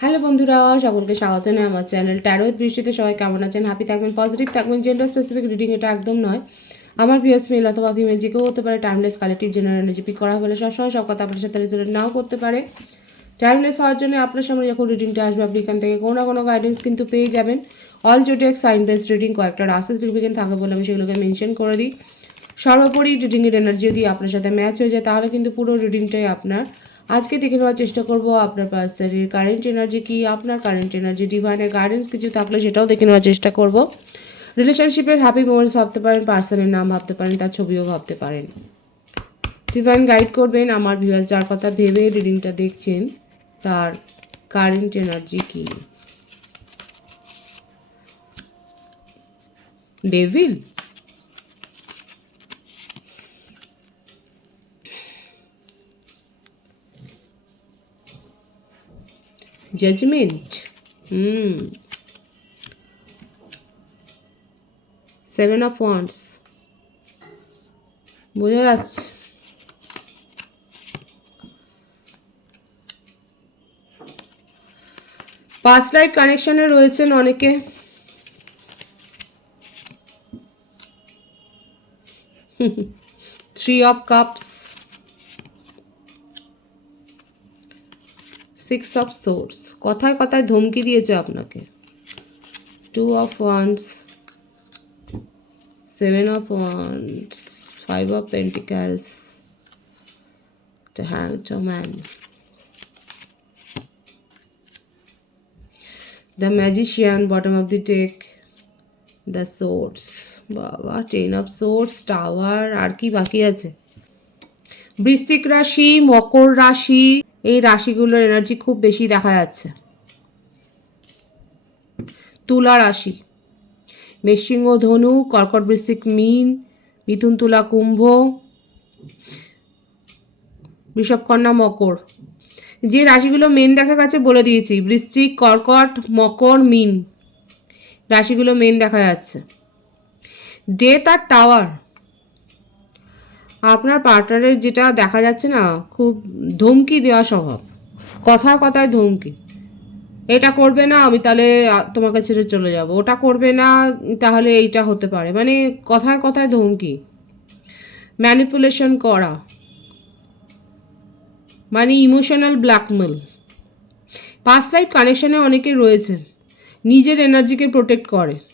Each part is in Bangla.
হ্যালো বন্ধুরা, সকলকে স্বাগত জানাই আমার চ্যানেল ট্যারোয়ের দৃষ্টিতে সবাই কেমন আছেন? হ্যাপি থাকবেন পজিটিভ থাকবেন। জেন্ডার স্পেসিফিক রিডিং এটা একদম নয়। আমার পিএস মেল অথবা ফিমেল যে কেউ হতে পারে timeless collective general energy pick করা হলে সবসময় সব কথা আপনার সাথে রেজোনেট নাও করতে পারে। টাইমলেস হওয়ার জন্য আপনার সামনে যখন রিডিংটা আসবে, আপনি এখান থেকে কোনো না কোনো গাইডেন্স কিন্তু পেয়ে যাবেন। All zodiac sign based reading কয়েকটা রাসেস লিখবেন থাকে বলে আমি সেগুলোকে মেনশন করে দিই। সর্বোপরি রিডিংয়ের এনার্জি যদি আপনার সাথে ম্যাচ হয়ে যায়, তাহলে কিন্তু পুরো রিডিংটাই আপনার আজকে দেখে নেওয়ার চেষ্টা করব আপনার পার্সনের কারেন্ট এনার্জি কি, আপনার কারেন্ট এনার্জি ডিভাইনের গাইডেন্স কিছু থাকলে সেটাও দেখে নেওয়ার চেষ্টা করব। রিলেশনশিপের হ্যাপি মোমেন্টস ভাবতে পারেন পার্সনের নাম ভাবতে পারেন, তার ছবিও ভাবতে পারেন। ডিভাইন গাইড করবেন, আমার ভিউয়ার্স যার কথা ভেবে রিডিংটা দেখছেন, তার কারেন্ট এনার্জি কি? Devil judgement hmm seven of wands বোঝা যাচ্ছে পাঁচ লাইট কানেকশনে রয়েছেন অনেকে। Three of cups six of swords কথায় কথায় ধমকি দিয়েছে আপনাকে। Two of wands seven of wands five of pentacles hang man the magician bottom of the take the swords বাবা টেন অফ সোর্স টাওয়ার আর কি বাকি আছে? বৃশ্চিক রাশি, মকর রাশি। এই রাশিগুলোর এনার্জি খুব বেশি দেখা যাচ্ছে। তুলা রাশি। মেষিংহ ধনু, কর্কট বৃশ্চিক, মিন, মিথুন, তুলা, কুম্ভ বৃষভকন্যা মকর। যে রাশিগুলো মেন দেখা গেছে বলে দিয়েছি, বৃশ্চিক, কর্কট, মকর, মিন, রাশিগুলো মেন দেখা যাচ্ছে। ডেথ আর টাওয়ার আপনার পার্টনারের যেটা দেখা যাচ্ছে না, খুব ধমকি দেওয়া স্বভাব। কথায় কথায় ধমকি। এটা করবে না, আমি তাহলে তোমাকে ছেড়ে চলে যাব। ওটা করবে না, তাহলে এইটা হতে পারে। মানে কথায় কথায় ধমকি। ম্যানিপুলেশন করা। মানে ইমোশনাল ব্ল্যাকমেল পাস্ট লাইফ কানেকশানে অনেকে রয়েছেন। নিজের এনার্জিকে প্রোটেক্ট করে।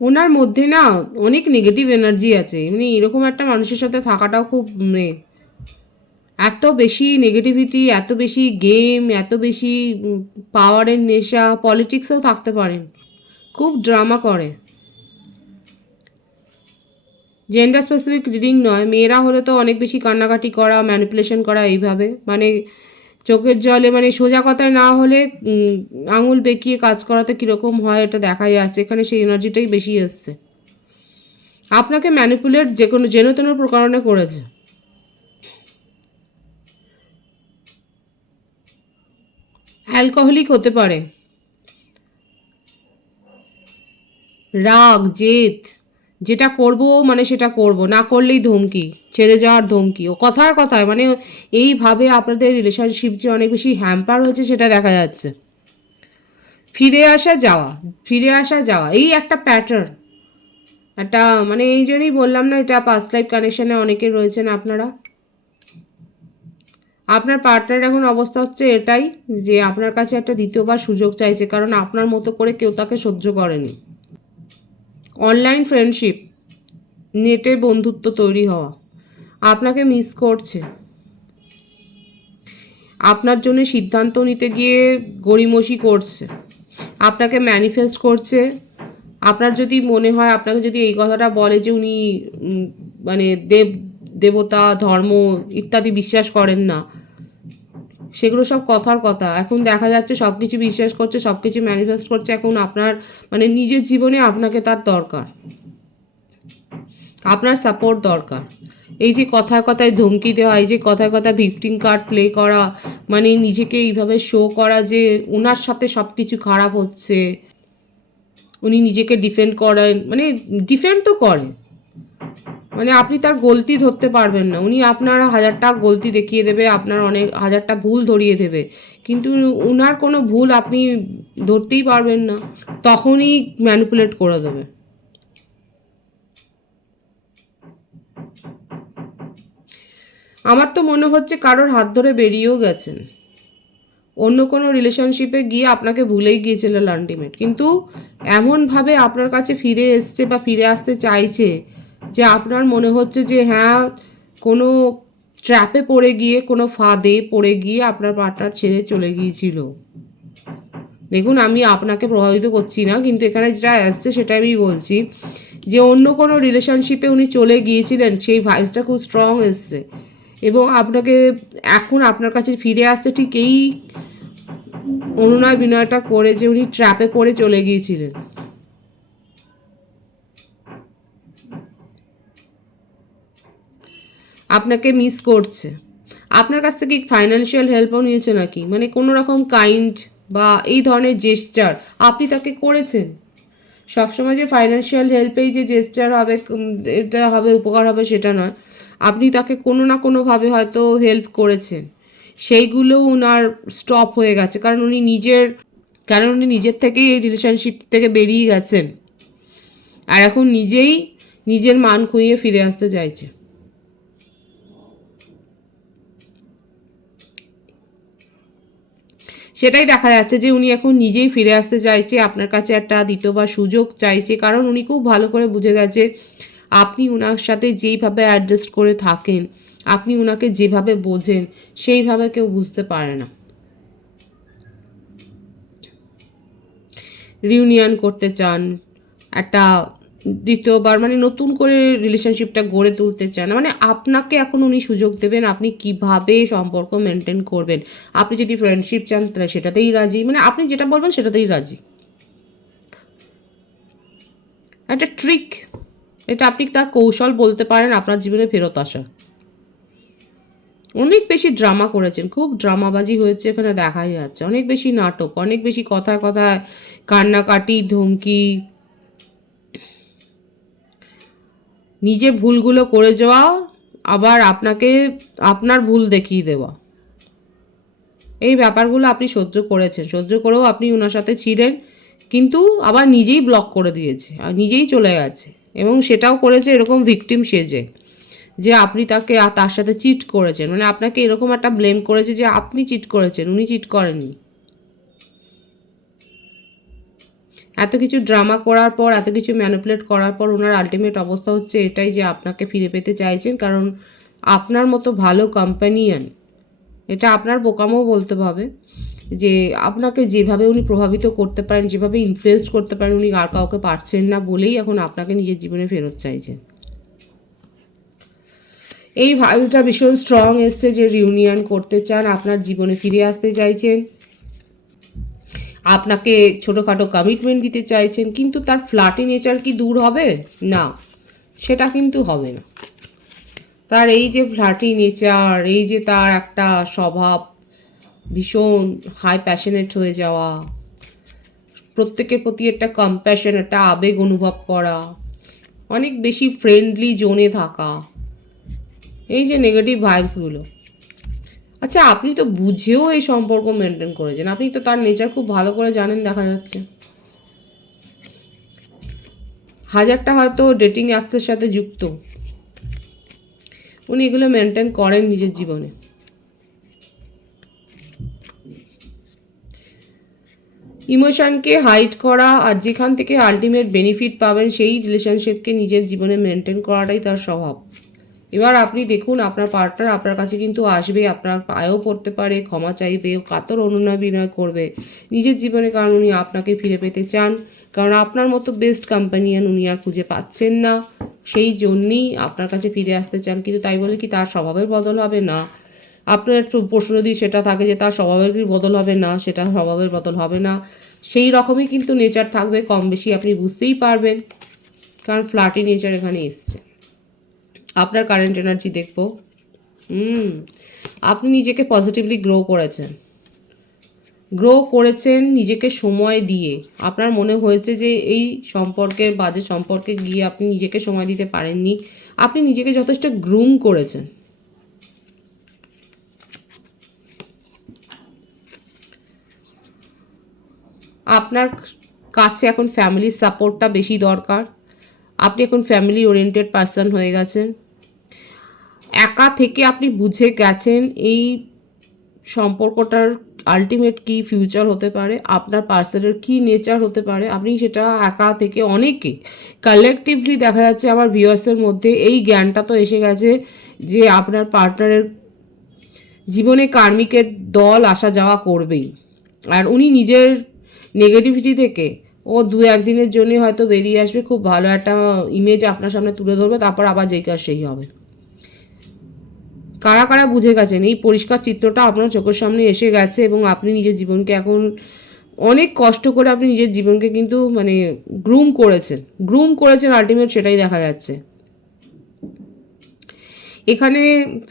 ওনার মধ্যে না অনেক নেগেটিভ এনার্জি আছে। এমনি এরকম একটা মানুষের সাথে থাকাটাও খুব মানে এত বেশি নেগেটিভিটি এত বেশি গেম এত বেশি পাওয়ারের নেশা পলিটিক্সেও থাকতে পারেন। খুব ড্রামা করে। জেন্ডার স্পেসিফিক রিডিং নয়। মেয়েরা হলে তো অনেক বেশি কান্নাকাটি করা ম্যানিপুলেশন করা এইভাবে। মানে চোখের জলে মানে সোজা কথায় না হলে আঙুল বেঁকিয়ে কাজ করাতে কীরকম হয় এটা দেখা যাচ্ছে। এখানে সেই এনার্জিটাই বেশি এসছে। আপনাকে ম্যানিপুলেট যে কোনো যেন তেন প্রকারণে করেছে। অ্যালকোহলিক হতে পারে। রাগ, জেদ। যেটা করব মানে সেটা করব, না করলেই ধমকি, ছেড়ে যাওয়ার ধমকি, ও কথায় কথায় মানে এইভাবে আপনাদের রিলেশনশিপ যে অনেক বেশি হ্যাম্পার হয়েছে সেটা দেখা যাচ্ছে। ফিরে আসা যাওয়া, ফিরে আসা যাওয়া, এই একটা প্যাটার্ন একটা মানে এই জন্যই বললাম না, এটা পাস্ট লাইফ কানেকশানে অনেকে রয়েছেন আপনারা। আপনার পার্টনার এখন অবস্থা হচ্ছে এটাই, যে আপনার কাছে একটা দ্বিতীয়বার সুযোগ চাইছে, কারণ আপনার মতো করে কেউ তাকে সহ্য করেনি। অনলাইন ফ্রেন্ডশিপ নেটে বন্ধুত্ব তৈরি হওয়া। আপনাকে মিস করছে। আপনার জন্য সিদ্ধান্ত নিতে গিয়ে গড়িমসি করছে। আপনাকে ম্যানিফেস্ট করছে। আপনার যদি মনে হয়, আপনাকে যদি এই কথাটা বলে যে উনি মানে দেব, দেবতা, ধর্ম ইত্যাদি বিশ্বাস করেন না সেগুলো সব কথার কথা। এখন দেখা যাচ্ছে সব কিছু বিশ্বাস করছে সব কিছু ম্যানিফেস্ট করছে। এখন আপনার মানে নিজের জীবনে আপনাকে তার দরকার। আপনার সাপোর্ট দরকার। এই যে কথায় কথায় ধমকি দেওয়া, এই যে কথায় কথায় ভিক্টিং কার্ড প্লে করা মানে নিজেকে এইভাবে শো করা যে ওনার সাথে সব কিছু খারাপ হচ্ছে, উনি নিজেকে ডিফেন্ড করেন মানে ডিফেন্ড তো করে মানে আপনি তার গলতি ধরতে পারবেন না। উনি আপনার হাজারটা গলতি দেখিয়ে দেবে, আপনার অনেক হাজারটা ভুল ধরিয়ে দেবে। কিন্তু উনার কোনো ভুল আপনি ধরতেই পারবেন না। তখনই ম্যানিপুলেট করে দেবে। আমার তো মনে হচ্ছে কারোর হাত ধরে বেরিয়েও গেছেন। অন্য কোনো রিলেশনশিপে গিয়ে আপনাকে ভুলেই গিয়েছিল আলটিমেট কিন্তু এমনভাবে আপনার কাছে ফিরে এসছে বা ফিরে আসতে চাইছে যে আপনার মনে হচ্ছে যে হ্যাঁ কোনো ট্র্যাপে পড়ে গিয়ে, কোনো ফাঁদে পড়ে গিয়ে আপনার পার্টনার ছেড়ে চলে গিয়েছিল। দেখুন, আমি আপনাকে প্রভাবিত করছি না, কিন্তু এখানে যেটা আসছে সেটা আমি বলছি যে, অন্য কোনো রিলেশনশিপে উনি চলে গিয়েছিলেন, সেই ভাইসটা খুব স্ট্রং এসছে। এবং আপনাকে এখন আপনার কাছে ফিরে আসছে ঠিক এই অনুনয় বিনয়টা করে যে, উনি ট্র্যাপে পড়ে চলে গিয়েছিলেন। আপনাকে মিস করছে। আপনার কাছ থেকে ফাইন্যান্সিয়াল হেল্পও নিয়েছে নাকি? মানে কোনো রকম কাইন্ড বা এই ধরনের জেস্টার আপনি তাকে করেছেন? সবসময় যে ফাইন্যান্সিয়াল হেল্পেই যে জেস্টার হবে এটা হবে, উপকার হবে সেটা নয়। আপনি তাকে কোনো না কোনোভাবে হয়তো হেল্প করেছেন। সেইগুলো ওনার স্টপ হয়ে গেছে। কারণ উনি নিজের, কারণ উনি নিজের থেকেই এই রিলেশনশিপ থেকে বেরিয়ে গেছেন। আর এখন নিজেই নিজের মান খুইয়ে ফিরে আসতে চাইছে। সেটাই দেখা যাচ্ছে যে উনি এখন নিজেই ফিরে আসতে চাইছে, আপনার কাছে একটা দ্বিতীয়বার সুযোগ চাইছে, কারণ উনি খুব ভালো করে বুঝে গেছে আপনি ওনার সাথে যেইভাবে অ্যাডজাস্ট করে থাকেন, আপনি ওনাকে যেভাবে বোঝেন, সেইভাবে কেউ বুঝতে পারে না। রিউনিয়ন করতে চান, একটা দ্বিতীয়বার মানে নতুন করে রিলেশনশিপটা গড়ে তুলতে চান মানে আপনাকে এখন উনি সুযোগ দেবেন, আপনি কীভাবে সম্পর্ক মেনটেন করবেন? আপনি যদি ফ্রেন্ডশিপ চান, তাহলে সেটাতেই রাজি। মানে আপনি যেটা বলবেন, সেটাতেই রাজি। একটা ট্রিক এটা আপনি তার কৌশল বলতে পারেন, আপনার জীবনে ফেরত আসা। অনেক বেশি ড্রামা করেছেন, খুব ড্রামাবাজি হয়েছে এখানে, দেখাই যাচ্ছে। অনেক বেশি নাটক, অনেক বেশি কথায় কথায় কান্নাকাটি, ধমকি নিজে ভুলগুলো করে যাওয়া, আবার আপনাকে, আপনার ভুল দেখিয়ে দেওয়া। এই ব্যাপারগুলো আপনি সহ্য করেছেন। সহ্য করেও আপনি ওনার সাথে ছিলেন, কিন্তু আবার নিজেই ব্লক করে দিয়েছে, আর নিজেই চলে গেছে, এবং সেটাও করেছে এরকম ভিকটিম সেজে, যে আপনি তাকে, তার সাথে চিট করেছেন। মানে আপনাকে এরকম একটা ব্লেম করেছে যে আপনি চিট করেছেন, উনি চিট করেননি। এত কিছু ড্রামা করার পর, এত কিছু ম্যানিপুলেট করার পর ওনার আলটিমেট অবস্থা হচ্ছে এটাই যে আপনাকে ফিরে পেতে চাইছেন, কারণ আপনার মতো ভালো কোম্পানিয়ান এটা আপনার বোকামও বলতে হবে, যে আপনাকে যেভাবে উনি প্রভাবিত করতে পারেন, যেভাবে ইনফ্লুয়েস করতে পারেন, উনি আর কাউকে পারছেন না বলেই এখন আপনাকে নিজের জীবনে ফেরত চাইছেন এই ভাইবসটা ভীষণ স্ট্রং এসছে যে রিউনিয়ন করতে চান, আপনার জীবনে ফিরে আসতে চাইছেন। আপনাকে ছোটোখাটো কমিটমেন্ট দিতে চাইছেন, কিন্তু তার ফ্ল্যাটি নেচার কি দূর হবে? না, সেটা কিন্তু হবে না। তার এই যে ফ্ল্যাটি নেচার এই যে তার একটা স্বভাব, ভীষণ হাই প্যাশনেট হয়ে যাওয়া, প্রত্যেকের প্রতি একটা কম্প্যাশন একটা আবেগ অনুভব করা, অনেক বেশি ফ্রেন্ডলি জোনে থাকা, এই যে নেগেটিভ ভাইবসগুলো আচ্ছা আপনি তো বুঝেও এই সম্পর্ক মেনটেন করেছেন। আপনি তো তার নেচার খুব ভালো করে জানেন দেখা যাচ্ছে। হাজারটা হয়তো ডেটিং অ্যাপসের সাথে যুক্ত। উনি এগুলো মেনটেন করেন নিজের জীবনে। ইমোশনকে হাইড করা আর যেখান থেকে আলটিমেট বেনিফিট পাবেন সেই রিলেশনশিপকে নিজের জীবনে মেনটেন করাটাই তার স্বভাব। এবার আপনি দেখুন, আপনার পার্টনার আপনার কাছে কিন্তু আসবে, আপনার পায়েও পড়তে পারে, ক্ষমা চাইবে, কাতর অনুনয় বিনয় করবে। নিজের জীবনে কারণ উনি আপনাকে ফিরে পেতে চান, কারণ আপনার মতো বেস্ট কোম্পানিয়ান উনি আর খুঁজে পাচ্ছেন না। সেই জন্যেই আপনার কাছে ফিরে আসতে চান, কিন্তু তাই বলে কি তার স্বভাবের বদল হবে না? আপনার একটু প্রশ্ন যদি সেটা থাকে যে তার স্বভাবের কি বদল হবে না, সেটা স্বভাবের বদল হবে না। সেই রকমই কিন্তু নেচার থাকবে, কম বেশি আপনি বুঝতেই পারবেন, কারণ ফ্ল্যাটি নেচার এখানে এসছে। আপনার কারেন্ট এনার্জি দেখব। হুম, আপনি নিজেকে পজিটিভলি গ্রো করেছেন। গ্রো করেছেন নিজেকে সময় দিয়ে। আপনার মনে হয়েছে যে এই সম্পর্কের বাজে সম্পর্কে গিয়ে আপনি নিজেকে সময় দিতে পারেননি। আপনি নিজেকে যথেষ্ট গ্রুম করেছেন। আপনার কাছে এখন ফ্যামিলির সাপোর্টটা বেশি দরকার। আপনি এখন ফ্যামিলি ওরিয়েন্টেড পার্সন হয়ে গেছেন। একা থেকে আপনি বুঝে গেছেন এই সম্পর্কটার আলটিমেট কি ফিউচার হতে পারে, আপনার পার্সনের কি নেচার হতে পারে, আপনি সেটা একা থেকে অনেকে কালেকটিভলি দেখা যাচ্ছে আমার ভিউয়ার্সের মধ্যে এই জ্ঞানটা তো এসে গেছে যে আপনার পার্টনারের জীবনে কার্মিকের দল আসা যাওয়া করবেই। আর উনি নিজের নেগেটিভিটি থেকে ও দু একদিনের জন্য হয়তো বেরিয়ে আসবে, খুব ভালো একটা ইমেজ আপনার সামনে তুলে ধরবে, তারপর আবার যেই কাজ সেই হবে। কারা কারা বুঝে গেছেন? এই পরিষ্কার চিত্রটা আপনার চোখের সামনে এসে গেছে এবং আপনি নিজের জীবনকে এখন অনেক কষ্ট করে আপনি নিজের জীবনকে কিন্তু মানে গ্রুম করেছেন। গ্রুম করেছেন আলটিমেট সেটাই দেখা যাচ্ছে। এখানে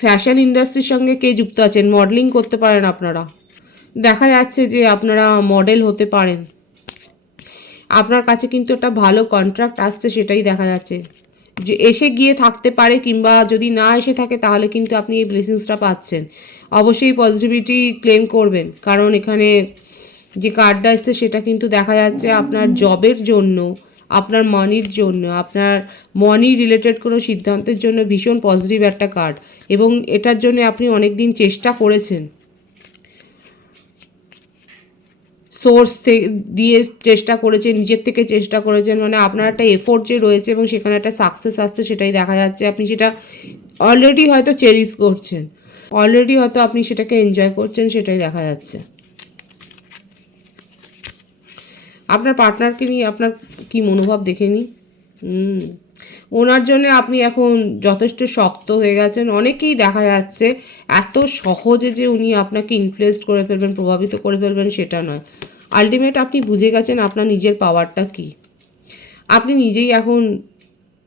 ফ্যাশন ইন্ডাস্ট্রির সঙ্গে কে যুক্ত আছেন? মডেলিং করতে পারেন আপনারা। দেখা যাচ্ছে যে আপনারা মডেল হতে পারেন। আপনার কাছে কিন্তু একটা ভালো কন্ট্রাক্ট আসছে সেটাই দেখা যাচ্ছে। যে এসে গিয়ে থাকতে পারে কিংবা যদি না এসে থাকে, তাহলে কিন্তু আপনি এই ব্লেসিংসটা পাচ্ছেন। অবশ্যই পজিটিভিটি ক্লেম করবেন। কারণ এখানে যে কার্ডটা এসছে, সেটা কিন্তু দেখা যাচ্ছে আপনার জবের জন্য, আপনার মানির জন্য, আপনার মানি রিলেটেড কোনো সিদ্ধান্তের জন্য ভীষণ পজিটিভ একটা কার্ড এবং এটার জন্য আপনি অনেক দিন চেষ্টা করেছেন। সোর্স দিয়ে চেষ্টা করেছেন নিজের থেকে চেষ্টা করেছেন মানে আপনার একটা এফোর্ট যে রয়েছে এবং সেখানে একটা সাকসেস আসছে সেটাই দেখা যাচ্ছে। আপনি সেটা অলরেডি হয়তো চেরিস করছেন অলরেডি হয়তো আপনি সেটাকে এনজয় করছেন সেটাই দেখা যাচ্ছে। আপনার পার্টনারকে নিয়ে আপনার কি মনোভাব দেখে হুম, ওনার জন্য আপনি এখন যথেষ্ট শক্ত হয়ে গেছেন। অনেকেই দেখা যাচ্ছে এত সহজে যে উনি আপনাকে ইনফ্লুয়েস করে ফেলবেন, প্রভাবিত করে ফেলবেন সেটা নয়। আলটিমেট আপনি বুঝে গেছেন আপনার নিজের পাওয়ারটা কি। আপনি নিজেই এখন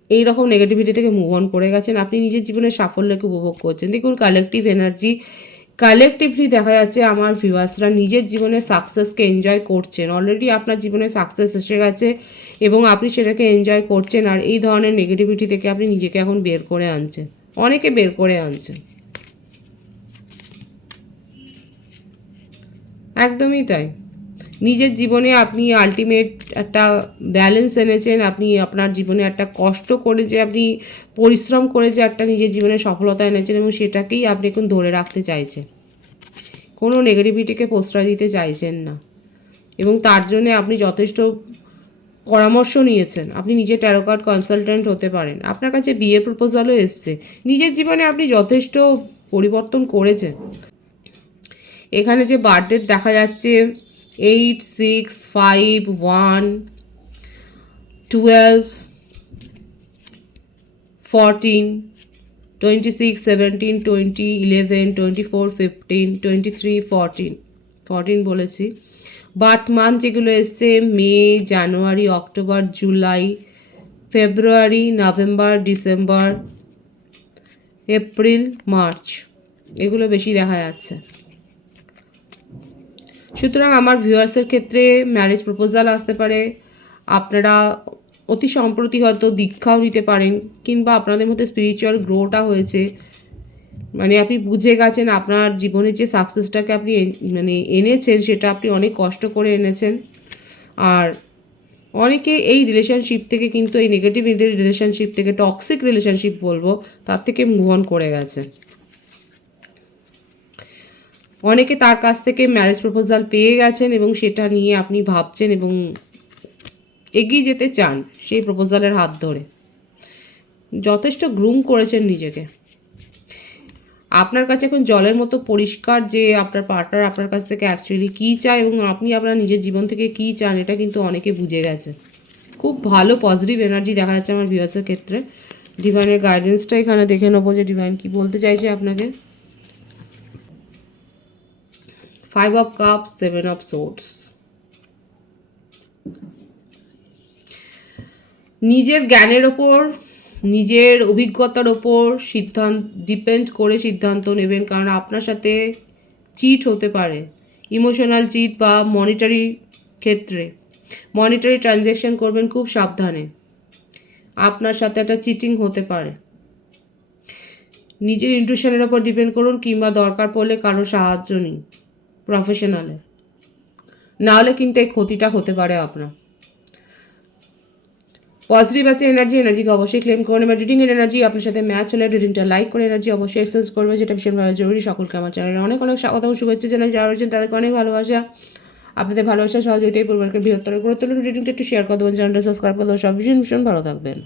এই রকম নেগেটিভিটি থেকে মুভ অন করে গেছেন, আপনি নিজের জীবনের সাফল্যকে উপভোগ করছেন। দেখুন কালেকটিভ এনার্জি কালেকটিভলি দেখা যাচ্ছে আমার ভিউয়ার্সরা নিজের জীবনে সাকসেসকে এনজয় করছেন। অলরেডি আপনার জীবনে সাকসেস এসে গেছে এবং আপনি সেটাকে এনজয় করছেন আর এই ধরনের নেগেটিভিটি থেকে আপনি নিজেকে এখন বের করে আনছেন। অনেকে বের করে আনছেন। একদমই তাই। নিজের জীবনে আপনি আলটিমেট একটা ব্যালেন্স এনেছেন, আপনি আপনার জীবনে একটা কষ্ট করে যে আপনি পরিশ্রম করে যে একটা নিজের জীবনে সফলতা এনেছেন এবং সেটাকেই আপনি এখন ধরে রাখতে চাইছেন। কোনো নেগেটিভিটিকে প্রশ্রয় দিতে চাইছেন না। এবং তার জন্য আপনি যথেষ্ট পরামর্শ নিয়েছেন। আপনি নিজে ট্যারো কার্ড কনসালটেন্ট হতে পারেন। আপনার কাছে বিয়ে প্রপোজালও এসছে। নিজের জীবনে আপনি যথেষ্ট পরিবর্তন করেছেন। এখানে যে বার্থডেট দেখা যাচ্ছে eight, six, five, one, twelve, fourteen, twenty six, seventeen, twenty, eleven, twenty four, fifteen, twenty three, fourteen. Fourteen বলেছি। বার্থ মান্থ যেগুলো এসছে, May, January, October, July, February, November, December, April, March, এগুলো বেশি দেখা যাচ্ছে। সুতরাং আমার ভিউয়ার্সের ক্ষেত্রে ম্যারেজ প্রপোজাল আসতে পারে। আপনারা অতি সম্প্রতি হয়তো দীক্ষাও নিতে পারেন, কিংবা আপনাদের মধ্যে স্পিরিচুয়াল গ্রোটা হয়েছে। মানে আপনি বুঝে গেছেন আপনার জীবনের যে সাকসেসটাকে আপনি মানে এনেছেন, সেটা আপনি অনেক কষ্ট করে এনেছেন। আর অনেকে এই রিলেশনশিপ থেকে কিন্তু এই নেগেটিভ রিলেশনশিপ থেকে টক্সিক রিলেশনশিপ বলব, তার থেকে মুভ অন করে গেছে। অনেকে তার কাছ থেকে ম্যারেজ প্রপোজাল পেয়ে গেছেন এবং সেটা নিয়ে আপনি ভাবছেন এবং এগিয়ে যেতে চান সেই প্রপোজালের হাত ধরে। যথেষ্ট গ্রুম করেছেন নিজেকে। আপনার কাছে এখন জলের মতো পরিষ্কার যে আপনার পার্টনার আপনার কাছ থেকে অ্যাকচুয়ালি কী চায় এবং আপনি আপনার নিজের জীবন থেকে কী চান, এটা কিন্তু অনেকে বুঝে গেছে। খুব ভালো পজিটিভ এনার্জি দেখা যাচ্ছে আমার ভিউয়ার্সের ক্ষেত্রে। ডিভাইনের গাইডেন্সটা এখানে দেখে নেব যে ডিভাইন কী বলতে চাইছে আপনাকে। Five of cups seven of swords নিজের জ্ঞানের ওপর, নিজের অভিজ্ঞতার ওপর সিদ্ধান্ত ডিপেন্ড করে সিদ্ধান্ত নেবেন, কারণ আপনার সাথে চিট হতে পারে। ইমোশনাল চিট বা মনিটারি ক্ষেত্রে। মনিটারি ট্রানজ্যাকশন করবেন খুব সাবধানে। আপনার সাথে একটা চিটিং হতে পারে। নিজের ইন্টুশনের ওপর ডিপেন্ড করুন, কিংবা দরকার পড়লে কারও সাহায্য নিন। প্রফেশনালের না হলে কিন্তু এই ক্ষতিটা হতে পারে আপনার। পজিটিভ আছে এনার্জি এনার্জিকে অবশ্যই ক্লেম করুন এবার রিডিং এর এনার্জি আপনার সাথে ম্যাচ হলে রিডিংটা লাইক করে এনার্জি অবশ্যই এক্সচেঞ্জ করবে যেটা ভীষণভাবে জরুরি। সকলকে আমার চ্যানেলে অনেক অনেক স্বাগত শুভেচ্ছা জানাই। যারা রয়েছেন তাদেরকে অনেক ভালোবাসা। আপনাদের ভালোবাসা সহযোগিতাই পরিবারকে বৃহত্তর করে তুলুন। রিডিংটা একটু শেয়ার করে দেবেন। চ্যানেলটা সাবস্ক্রাইব করে দেবেন। সব ভীষণ ভীষণ ভালো থাকবেন।